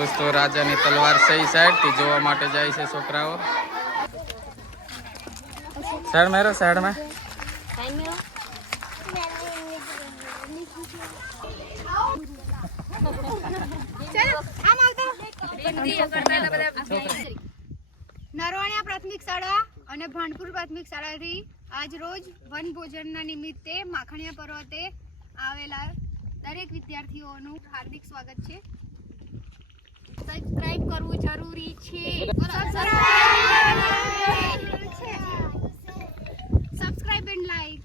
દોસ્તો, રાજાની તલવાર સહી સાઈડથી જોવા માટે જાય છે છોકરાઓ. સાઈડ મેરો સાઈડમાં નરવાણિયા પ્રાથમિક શાળા અને ભાણપુર પ્રાથમિક શાળાથી આજ રોજ વન ભોજનના નિમિત્તે માખણીયા પર્વતે આવેલા દરેક વિદ્યાર્થીઓનું હાર્દિક સ્વાગત છે. સબસ્ક્રાઇબ કરવું જરૂરી છે. સબસ્ક્રાઇબ એન્ડ લાઈક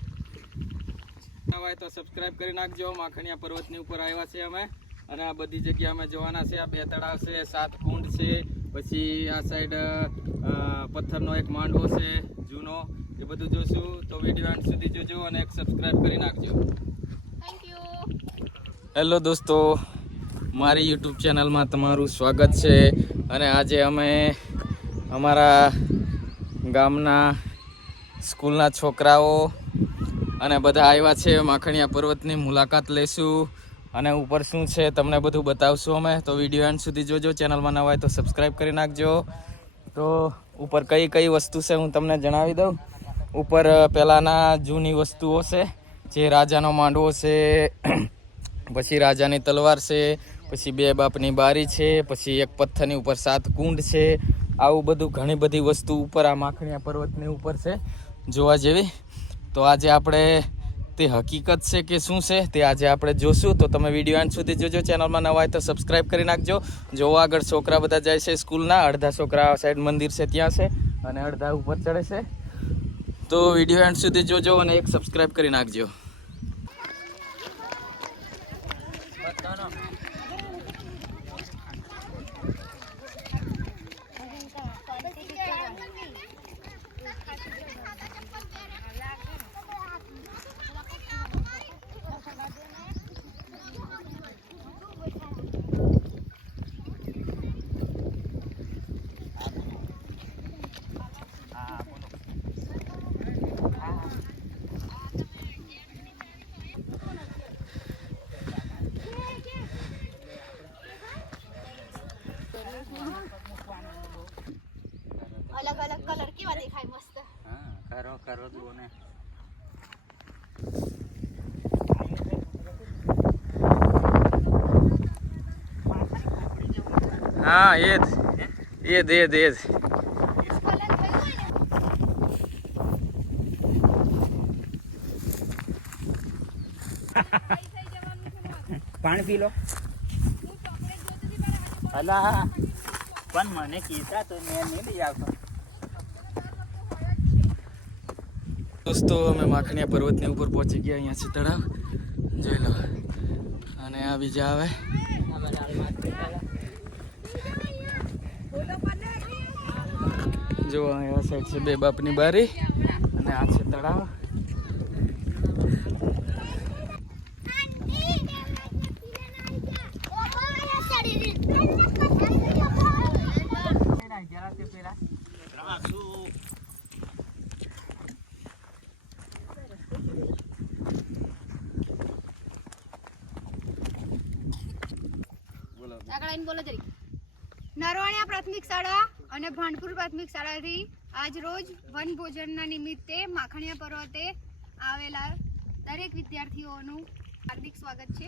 હોય તો સબસ્ક્રાઇબ કરી નાખજો. માખણીયા પર્વતની ઉપર આવ્યા છે અમે. અને આ બધી જગ્યા અમે જોવાના છે. આ બે તળાવ છે સાત કુંડ છે પછી આ સાઈડ પથ્થરનો એક માંડવો છે જૂનો. એ બધું જોશું. તો વીડિયો એન્ડ સુધી જોજો અને એક સબસ્ક્રાઇબ કરી નાખજો. થેન્ક યુ હેલો દોસ્તો. મારી યુટ્યુબ ચેનલમાં તમારું સ્વાગત છે અને આજે અમે અમારા ગામના સ્કૂલના છોકરાઓ અને બધા આવ્યા છે માખણીયા પર્વતની મુલાકાત લઈશું અને ઉપર શું છે તમને બધું બતાવશું અમે. તો વીડિયો એન્ડ સુધી જોજો. ચેનલમાં નવા હોય તો સબસ્ક્રાઈબ કરી નાખજો. તો ઉપર કઈ કઈ વસ્તુ છે હું તમને જણાવી દઉં. ઉપર પહેલાંના જૂની વસ્તુઓ છે. જે રાજાનો માંડવો છે, પછી રાજાની તલવાર છે પછી બે બાપની બારી છે, પછી એક પથ્થરની ઉપર સાત કુંડ છે. આવું બધું ઘણી બધી વસ્તુ ઉપર, આ માખણીયા પર્વતની ઉપર છે, જોવા જેવી. તો આજે આપણે તે હકીકત છે કે શું છે તે આજે આપણે જોશું. તો તમે વીડિયો એન્ડ સુધી જોજો. ચેનલમાં નવા હોય તો સબસ્ક્રાઈબ કરી નાખજો. જોવા આગળ છોકરા બધા જાય છે સ્કૂલના. અડધા છોકરા સાઈડ મંદિર છે, ત્યાં છે અને અડધા ઉપર ચડે છે. તો વીડિયો એન્ડ સુધી જોજો અને એક સબસ્ક્રાઈબ કરી નાખજો. કરો કરો ને હા એ જ એ જ એ જ એ જ પાણી પી લો. અલા પણ મને કીધા તો મેં નહીં લઈ આવતો. દોસ્તો, અમે માખણીયા પર્વતની ઉપર પહોંચી ગયા અહીંયા છે તળાવ. જોઈ લો. અને આ બીજા આવે. જો અહીંયા સાઈડ છે બે બાપની બારી અને આ છે તળાવ આગળ આવીને બોલો જરી નરવાણિયા પ્રાથમિક શાળા અને ભાણપુર પ્રાથમિક શાળાથી આજ વન ભોજનના નિમિત્તે માખણિયા પર્વતે આવેલા દરેક વિદ્યાર્થીઓનું હાર્દિક સ્વાગત છે.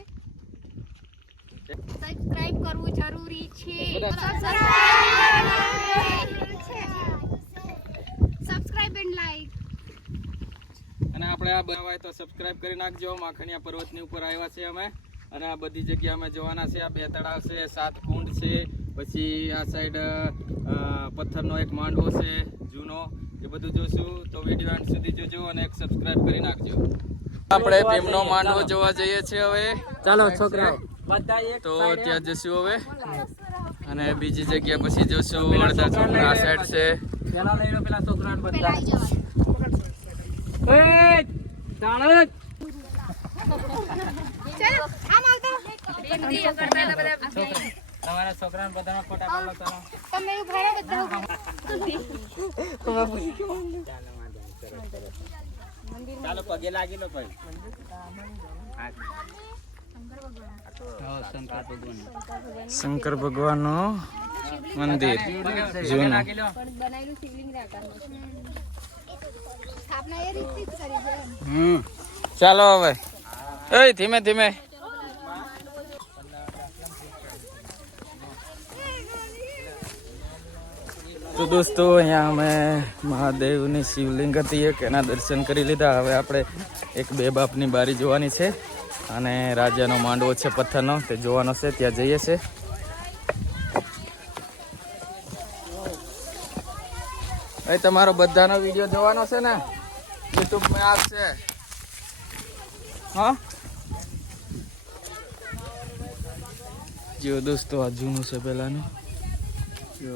સબસ્ક્રાઇબ કરવું જરૂરી છે. સબસ્ક્રાઇબ એન્ડ લાઈક અને આપણે આ બનાવાય તો સબસ્ક્રાઇબ કરી નાખજો. માખણિયા પર્વતની ઉપર આવ્યા છે અમે. અને આ બધી જગ્યા અમે જોવાના છે. આ બે તળાવ છે, સાત કુંડ છે. પછી આ સાઈડ પથ્થરનો એક માંડવો છે જૂનો એ બધું જોશું. તો વીડિયો એન્ડ સુધી જોજો અને એક સબસ્ક્રાઇબ કરી નાખજો. આપણે ભીમનો માંડવો જોવા જઈએ છીએ હવે. ચાલો છોકરા તો ત્યાં જશું હવે. અને બીજી જગ્યા પછી જોશું. અડધા છોકરા આ સાઈડ છે. પેલા લઈ લો પેલા છોકરાને બધા એ ચાણક ચાલો આમ આવતો. તમારા છોકરાને બધાનો ફોટા પાડો ચાલો તમે. એવું ભરે બધા ચાલો વાંધો નહીં. ચાલો પગે લાગી લો ભાઈ. શંકર ભગવાન. તો ભગવાનનું મંદિર જૂનું. હમ. ચાલો હવે. એ ધીમે ધીમે. તો દોસ્તો, અહીંયા અમે મહાદેવની શિવલિંગ હતી એક, એના દર્શન કરી લીધા. હવે આપણે એક બે બાપની બારી જોવાની છે અને રાજાનો માંડવો છે પથ્થરનો. તે જોવાનો છે, ત્યાં જઈએ છે. એ તમારો બધાનો વીડિયો જોવાનો છે ને? યુટ્યુબમાં આવશે હા? જો દોસ્તો, આ જૂનું છે પહેલાંનું. જો.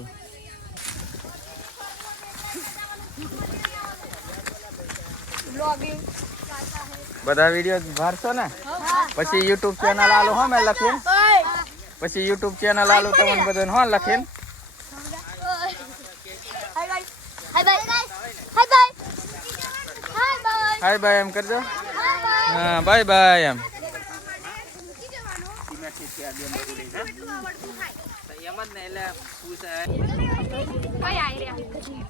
બધા વીડિયો ભરશો ને? પછી યુટ્યુબ ચેનલ આલું હો મેં લખીને. પછી યુટ્યુબ ચેનલ આલું તમને બધાને હો લખીને. હાય બાય એમ કરજો. હા બાય બાય એમ. ચલો પેલી આવે છે મને નથી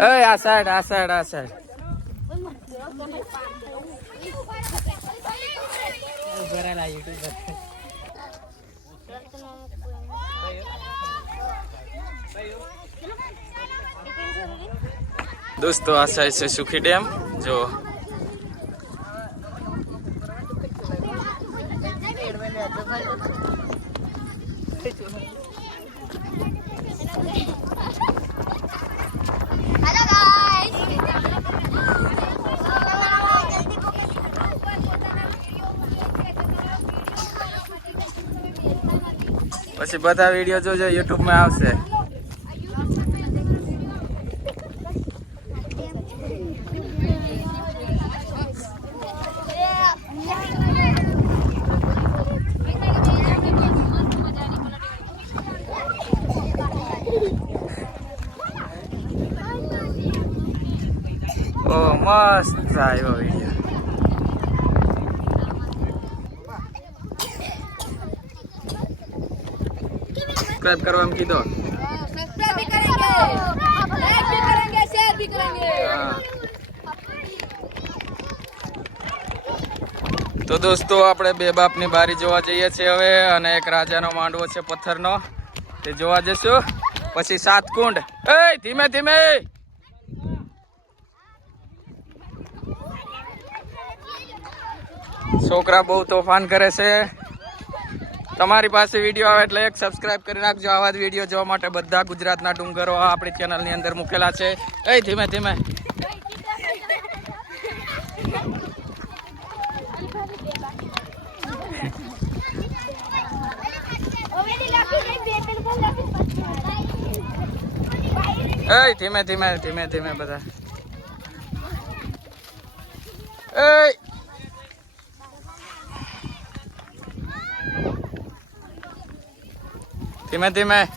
એ આ સાઈડ આ સાઈડ આ સાઈડ દોસ્તો આ સાઈડ છે સુખી ડેમ. જો પછી બધા વીડિયો જોજો યુટ્યુબમાં આવશે. ઓ મસ્ત આવ્યો વિડીયો સબસ્ક્રાઇબ કરવાનું કીધો सब्सक्राइब भी करेंगे लाइक भी करेंगे शेयर भी करेंगे હા. તો દોસ્તો આપણે બે બાપની બારી જોવા જઈએ છીએ હવે અને એક રાજાનો માંડવો છે પથ્થરનો તે જોવા જઈશું પછી સાત કુંડ એ ધીમે ધીમે છોકરા બહુ તોફાન કરે છે તમારી પાસે વીડિયો આવે એટલે એક સબસ્ક્રાઇબ કરી નાખજો. આવા જ વીડિયો જોવા માટે બધા ગુજરાતના ડુંગરો આપણી ચેનલની અંદર મૂકેલા છે. એ ધીમે ધીમે. એ ધીમે ધીમે ધીમે ધીમે બધા. એ ધીમે ધીમે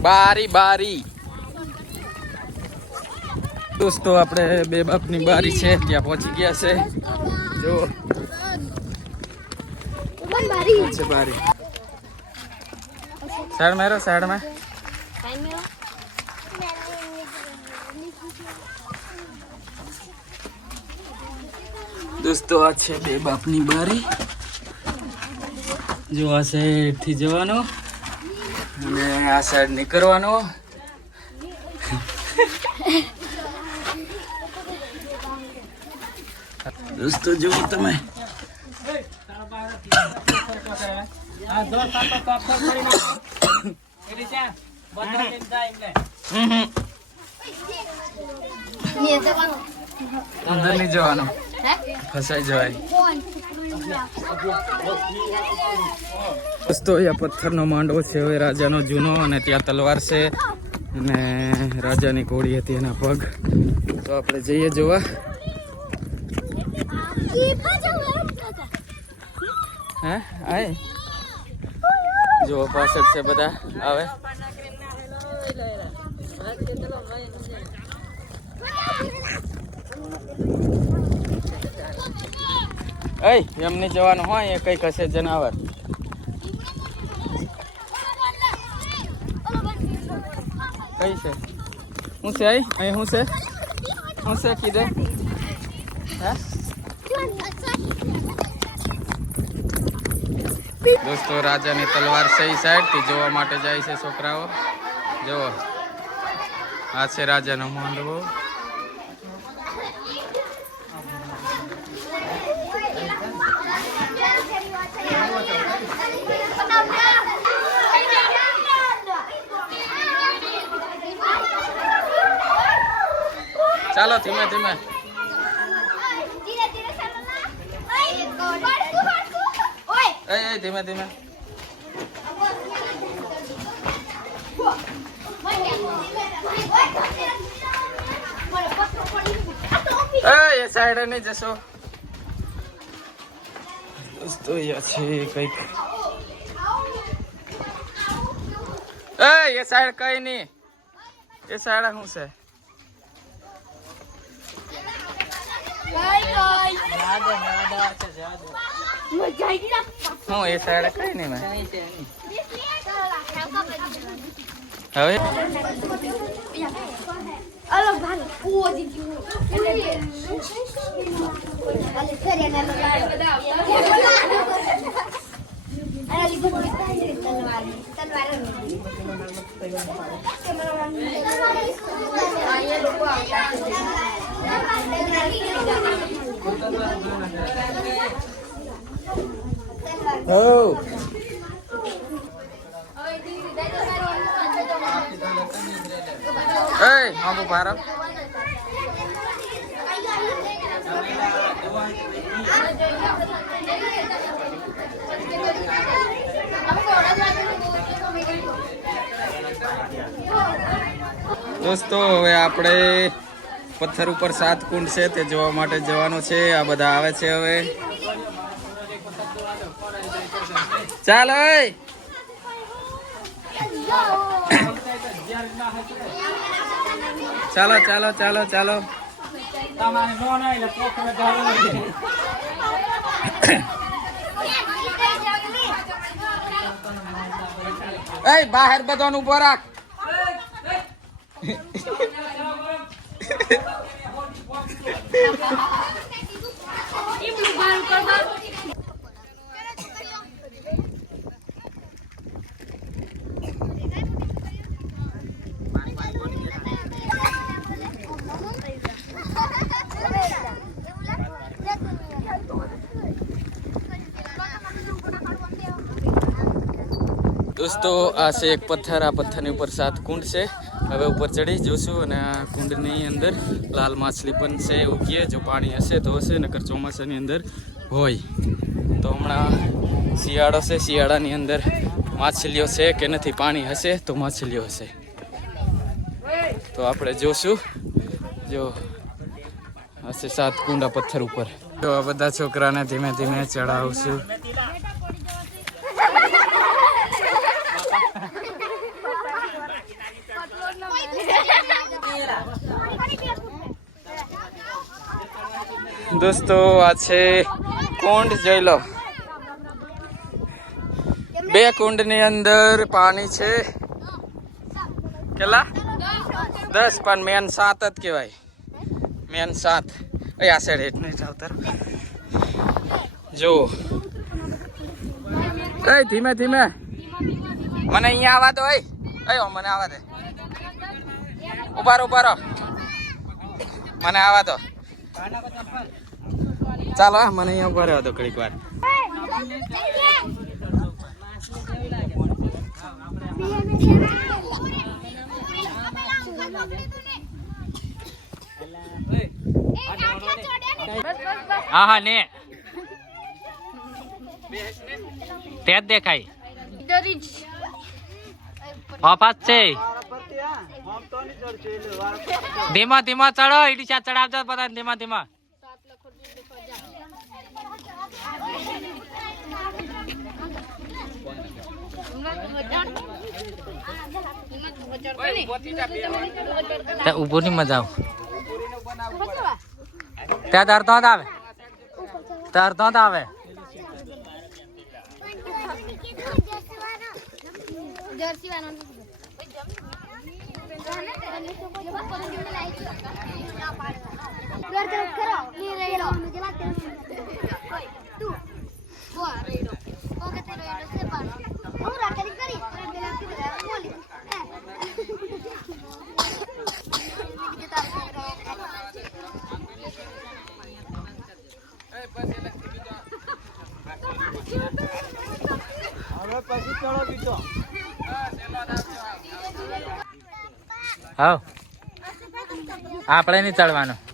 બારી બારી દોસ્તો આપણે બે બાપની બારી છે ત્યાં પહોંચી ગયા છે જો છે બારી સાઈડ મેરો સાઈડમાં દોસ્તો આ છે બે બાપની બારી. જો આ સાઈડથી જવાનો અને આ સાઈડ નીકળવાનો. દોસ્તો જુઓ તમે. અંદર નહીં જવાનું. ફસાઈ જવાય. દોસ્તો, અહીંયા પથ્થરનો માંડવો છે. હવે રાજાનો જૂનો અને ત્યાં તલવાર છે. અને રાજાની ઘોડી હતી એના પગ. તો આપણે જઈએ જોવા. હે? આય. જો પાછળ છે બધા. આવે. એય, એમને જવાનું હોય એ કંઈક હશે જનાવર. કઈ છે? શું છે અહીં અહીં શું છે? શું છે કીધે? હે? દોસ્તો, રાજાની તલવાર સહી સાઈડથી જોવા માટે જાય છે છોકરાઓ. જુઓ. આ છે રાજાનો માંડવો. ચાલો, ધીમે ધીમે. એ ધીમે ધીમે. એ સાઈડ નહીં જશો. દોસ્તો છે કંઈક. એ સાઈડ કઈ નહીં. એ સાઈડ શું છે? હું એ સાઈડ કઈ નહીં હવે? તલવાર Oh. દોસ્તો હવે આપણે પથ્થર ઉપર સાત કુંડ છે તે જોવા માટે જવાનું છે. આ બધા આવે છે હવે. ચાલો ચાલો ચાલો ચાલો ચાલો. બહાર બધાનું ઊભો રાખ. દોસ્તો આ છે એક પથ્થર આ પથ્થરની ઉપર સાત કુંડ છે હવે ઉપર ચડી જોશું અને આ કુંડની અંદર લાલ માછલી પણ છે, એવું કહે જો પાણી હશે તો હશે, નકર ચોમાસાની અંદર હોય. તો હમણાં શિયાળો છે, શિયાળાની અંદર માછલીઓ છે કે નથી, પાણી હશે તો માછલીઓ હશે. તો આપણે જોશું. જો, હશે સાત કુંડા પથ્થર ઉપર. તો આ બધા છોકરાને ધીમે ધીમે ચડાવશું દોસ્તો, આ છે કુંડ જોઈ લો બે કુંડની અંદર પાણી છે. કેટલા? દસ, પણ મેન સાત જ કહેવાય. મેન સાત. આ સાઈડ હેઠ નહીં આવતા જુઓ. કઈ ધીમે ધીમે. મને અહીંયા આવવા દો અયો, મને આવા દે. ઉભારો રહો, ઊભા રહો. મને આવા દો. ચાલો મને અહીંયા ઊભા રહેવા દો ઘડીક વાર. હા હા ને તે જ દેખાય. ઓફાસ છે. ધીમા ધીમા ચડો ઈડીશા ચડાવજો બધા ધીમા ધીમા. ઓય, પોતી જા બે વાર. ત્યાં ઊભું નહીં મજા આવે. ત્યાં તરતો જ આવે તરતો જ આવે જર્સી વાળો હા આપણે નહીં ચડવાનું.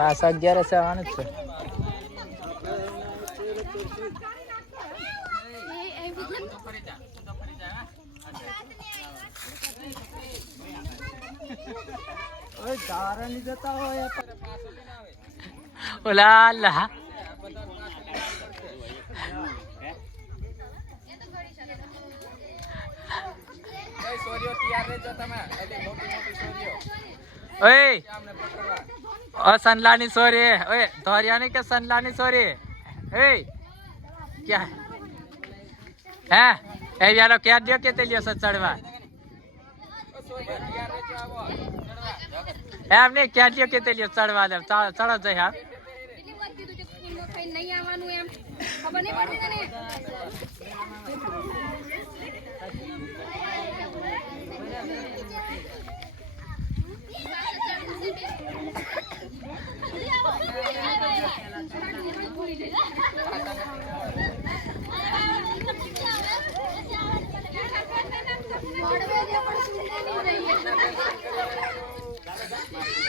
પાસ અગિયાર આવવાનું જ છે. ઓલા લા ઓય, સોરીઓ તૈયાર રહેજો તમે. એટલે મોટી મોટી સોરીઓ. ઓય. આમને પકડવા ઓ સનલાની સોરી. ઓય ધોરિયાની કે સનલાની સોરી? એ, ક્યાં? હે? એ, યારો, ક્યાં દે કે તે લ્યો છો ચડવા? સોરીઓ તૈયાર રહેજો આવો ચડવા એમ નહીં ક્યાં દો કે તે લ્યો ચડવા દે? ચડો જઈ, હા. નહીં આવવાનું એમ. ખબર નહીં પડતી તને?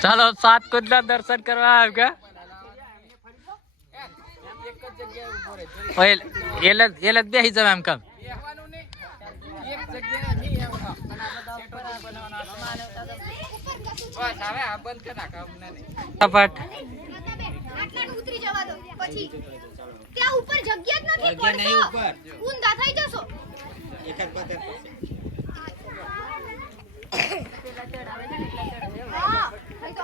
ચાલો સાત કુદના દર્શન કરવા આવ્યા કે? એલે બેહી જાવ એમ કમ. બસ ફટાફટ. ઉતરી જવા દો પછી ત્યાં ઉપર જગ્યા જ નથી પડતો ઊંધા થઈ જશો હા, નહીં તો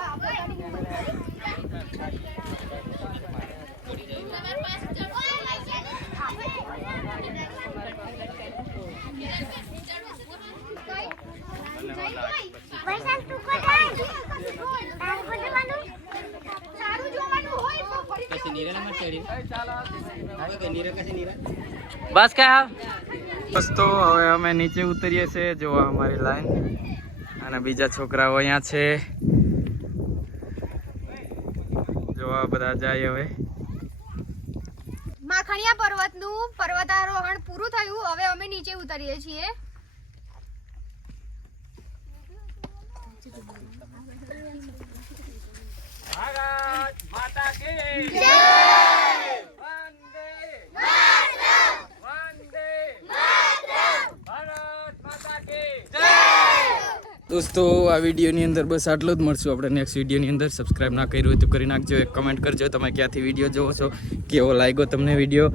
તો ફરી બસ કે હા દોસ્તો હવે અમે નીચે ઉતરીએ છીએ, જોવા અમારી લાઈન અને બીજા છોકરાઓ અહીંયા છે જોવા બધા જાય હવે. માખણિયા પર્વતનું પર્વતારોહણ પૂરું થયું. હવે અમે નીચે ઉતરીએ છીએ. દોસ્તો, આ વિડીયોની અંદર બસ આટલું જ મળશું. આપણે નેક્સ્ટ વિડીયોની અંદર સબસ્ક્રાઈબ ના કર્યું હોય તો કરી નાખજો. એક કમેન્ટ કરજો તમે ક્યાંથી વીડિયો જોવો છો, કેવો લાગ્યો તમને વીડિયો.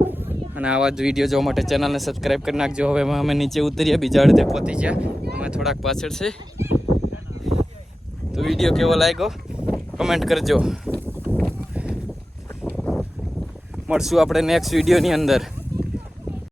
અને આવા જ વીડિયો જોવા માટે ચેનલને સબસ્ક્રાઇબ કરી નાખજો. હવે અમે નીચે ઉતરીએ, બીજા અડધે પહોંચી ગયા. અમે થોડાક પાછળ છે. તો વીડિયો કેવો લાગ્યો? કમેન્ટ કરજો. મળશું આપણે નેક્સ્ટ વિડીયોની અંદર.